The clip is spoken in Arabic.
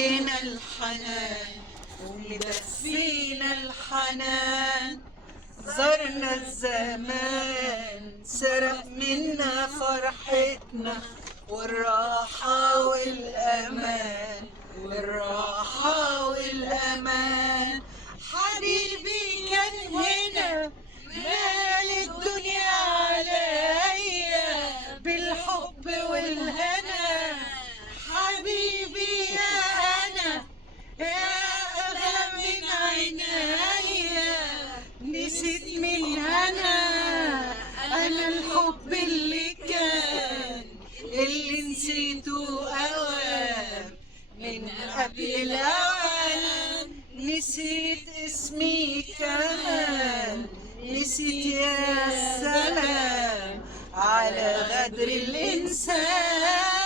فينا الحنان ومدفينا الحنان، زرنا الزمان سرق منا فرحتنا والراحة والأمان، والراحة والأمان. حبيبي كان هنا مال الدنيا عليا بالحب والهنا، حبيبي يا أنا يا أغلى من عينيا، نسيت من أنا الحب اللي كان، اللي نسيته أوام من قبل الأوان، نسيت اسمي كمان، نسيت يا سلام على غدر الإنسان.